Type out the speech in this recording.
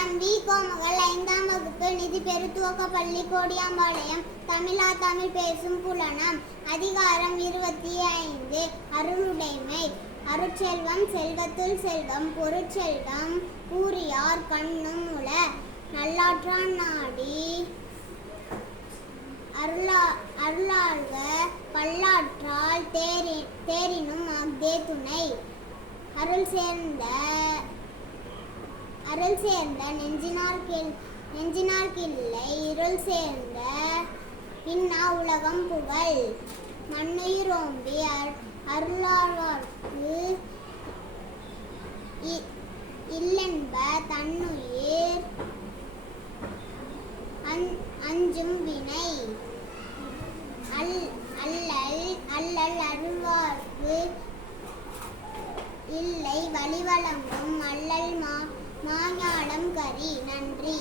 வணக்கம். வி. கோமகள் 5ஆம் வகுப்பு நிதி பெருத்துவக்க பள்ளி கோடியாம்பாளையம். தமிழா தமிழ் பேசும் புலனம். அதிகாரம் 25. அருளுடைமை. அருட்செல்வம் செல்வத்துள் செல்வம் பொருட்செல்வம் கூறியார் கண்ணும் உள நல்லாற்றான் நாடி அருளாள்க பல்லாற்றால் தேரினும் அஃதே துணை. அருள் சேர்ந்த நெஞ்சினார்க்கில்லை இருள் சேர்ந்த பின்னா உலகம் புகழ். மண்ணுயிரோம்பி அருளாளர்க்கு இல்லென்ப தன்னுயிர் அஞ்சும் வினை. அல்லல் அருள்வார்க்கு இல்லை வழிவழங்கும் அல்லல் மாஞாலம் கரி. நன்றி.